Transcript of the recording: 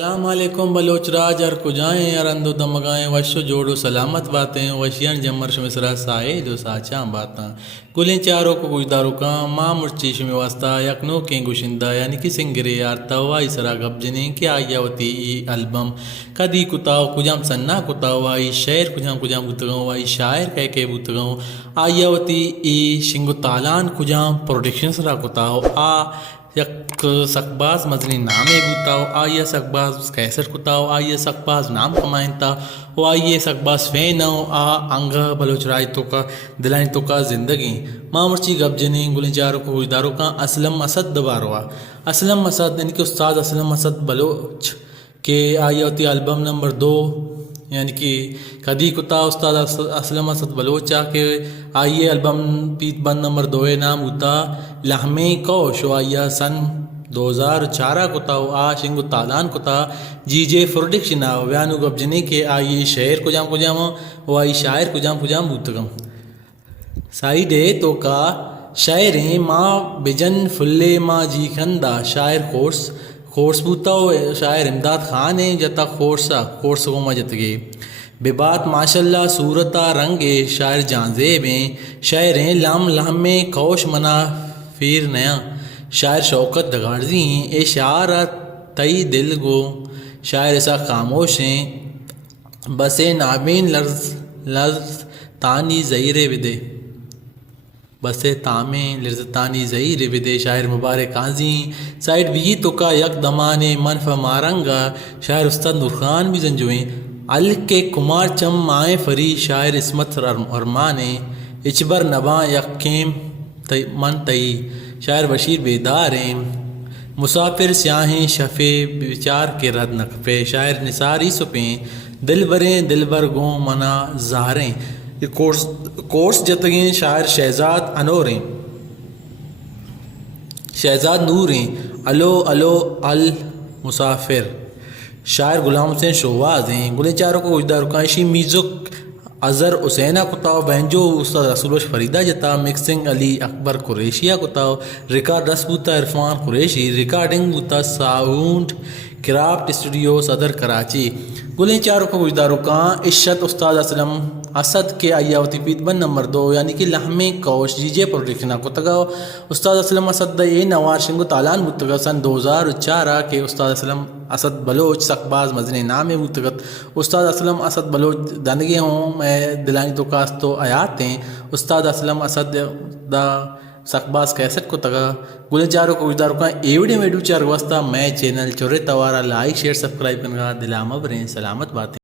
السلام علیکم بلوچ راج ار کجائیں ارندو دمگائیں وشو جوڑو سلامت باتیں وشیان جمر شمسرا سائے جو ساچاں باتاں گلیں چاروں کو گجدارو کاں ماں مرچی شمی واسطہ یکنو کیں گوشندہ یعنی کہ سنگرے یار توائی سرا گب جنیں کہ آیا وتی ای البم کدی کتاو کجام سننا کتاو آئی شعر کجام گتگاؤں آئی شاعر کہہ بوتگاؤں آیا وتی ای شنگو تالان کجام پروڈکشن سرا کتاو آ یک سکباز مزنی نامے بوتاو آئیے سکباز کیسٹ کتاو آئیے سکباز نام کمائن تا وہ آئیے سکباز فینو آ انگا بلوچ راج تو کا دلائن تو کا زندگی ماں مرچی گب جنیں گلیں چاروں کو گجداروں کا اسلم اسد دوباروا اسلم اسد یعنی کہ استاد اسلم اسد بلوچ کہ آئیے ہوتی البم نمبر 2 یعنی کہ کدی کتا استاد اسلم اسد بلوچا کہ آئیے البم پیت بند نمبر 2 نام ہوتا لہمے کوش آئیا سن 2004 کتاو آ شنگو تالان کتا جی جے پروڈکشن آو ویانو گب جنے کہ آئیے شعر کجام و آئی شاعر کجام بوتگم سائیڈے تو کا شاعریں ماں بجن فلے ماں جی کندہ شاعر کورس بوتا ہو شاعر امداد خان ہیں جتا کورس کو مجت گے بے بات ماشاءاللہ صورتہ رنگے شاعر جان زیب ہیں شاعریں لام لہمے کوش منا پھر نیا شاعر شوکت دگاڑزی ہیں اے شعارہ تئی دل گو شاعر ایسا خاموش ہیں بسے نابین لرز تانی زہیر ودے بسے تامیں لرزتانی زہیر ودے شاعر مبارک قاضی سائڈ بھی تو کا یک دمانے منف مارنگا شاعر استاد نور خان بھی زنجویں الک کے کمار چم مائیں فری شاعر عصمت ارمانے اچبر نباں یکیم من تئی شاعر بشیر بیدار ہیں مسافر سیاہیں شفے بچار کے رد نقفے شاعر نثاری سپیں دل بر گوں منا زہریں کورس جتگیں شاعر شہزاد انوریں شہزاد نوریں الو مسافر شاعر غلام حسین شہواز ہیں گلیں چاروں کو گجدار کاشی میوزک اظہر حسینہ کتاو بہنجو استاد رسول بخش فریدہ جتا مکسنگ علی اکبر قریشیہ کتاو ریکارڈ رس بوتا عرفان قریشی ریکارڈنگ بوتا ساؤنڈ کرافٹ اسٹوڈیو صدر کراچی گلیں چاروں کو گجدارو کاں عشت استاد اسلم اسد کے آیاوتی پیت بند نمبر 2 یعنی کہ لہمے کوش جی جے پروڈکشن کتگاو استاد اسلم اسد اے نوار شنگو تالان بوتگا سن 2004 کے استاد اسلم اسد بلوچ سکباز مزنے نام بوتگت استاد اسلم اسد بلوچ دنگے ہوں میں دلانی تو کاست تو آیات ہیں استاد اسلم اسد دا سکباز کیسٹ کو تگا گلیں چاروں کو گجداروں کا ایوڈے ویڈیو چار واسطہ میں چینل چورے توارا لائک شیئر سبسکرائب کرنا دلامہ بریں سلامت باتیں